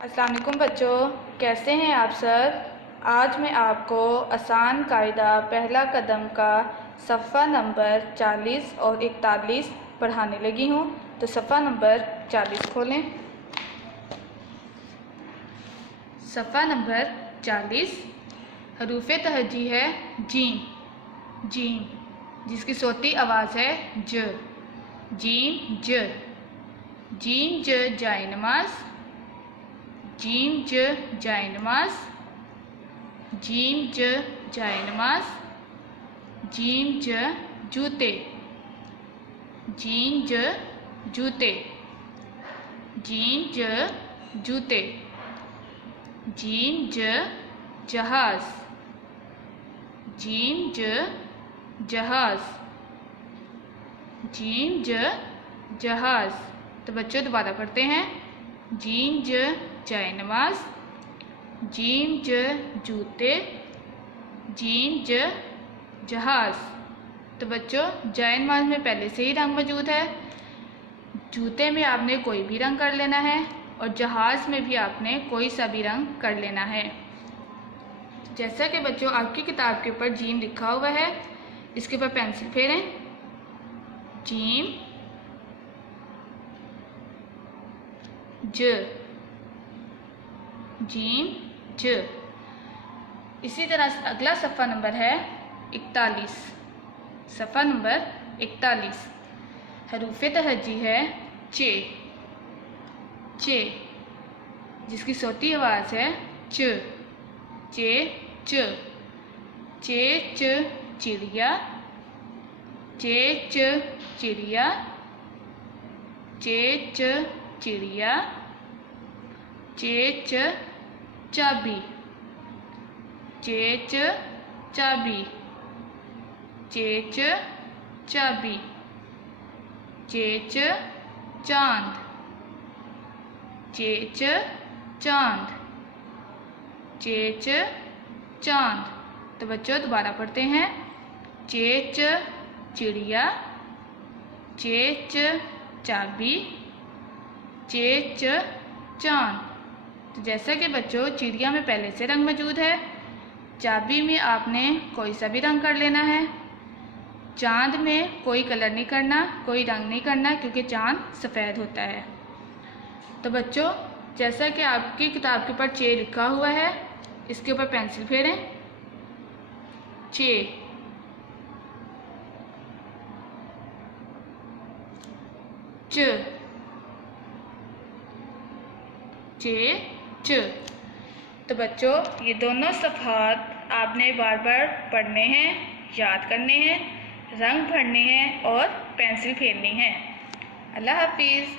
अस्सलाम वालेकुम बच्चों, कैसे हैं आप सब। आज मैं आपको आसान कायदा पहला कदम का सफ़ा नंबर 40 और 41 पढ़ाने लगी हूँ। तो सफ़ा नंबर 40 खोलें। सफ़ा नंबर 40 हरूफ तहजी है जीम। जीम जिसकी सोती आवाज़ है ज। जीम ज। जीम ज जाए नमाज। जीम ज जाए नमाज। जीम ज जाए नमाज। जीम ज जूते। जीम ज जूते। जीम ज जूते। जीम ज जहाज। जीम ज जहाज। जीम ज जहाज। तो बच्चों दोबारा पढ़ते हैं। जीम ज जाए नमाज। जीम ज जूते। जीम ज जहाज। तो बच्चों जाए नमाज में पहले से ही रंग मौजूद है। जूते में आपने कोई भी रंग कर लेना है और जहाज में भी आपने कोई सा भी रंग कर लेना है। जैसा कि बच्चों आपकी किताब के ऊपर जीम लिखा हुआ है, इसके ऊपर पेंसिल फेरें। जीम ज। जीम ज। इसी तरह अगला सफ़ा नंबर है 41। सफ़ा नंबर 41 हरूफ तहजी है चे। चे जिसकी सोती आवाज़ है च। चे च। चे च चिड़िया। चे च चिड़िया। चे च चिड़िया। चे च चाबी। चे च चाबी। चे च चाबी। चे च चांद। चे च चांद। चे च चांद। तो बच्चों दोबारा पढ़ते हैं। चे च चिड़िया। चे च चाबी। चे च चांद। तो जैसा कि बच्चों चिड़िया में पहले से रंग मौजूद है, चाबी में आपने कोई सा भी रंग कर लेना है। चांद में कोई कलर नहीं करना, कोई रंग नहीं करना, क्योंकि चांद सफ़ेद होता है। तो बच्चों जैसा कि आपकी किताब के ऊपर चे लिखा हुआ है, इसके ऊपर पेंसिल फेरें। चे। च। चे च। तो बच्चों ये दोनों सफ़हात आपने बार बार पढ़ने हैं, याद करने हैं, रंग भरने हैं और पेंसिल फेरनी है। अल्लाह हाफिज़।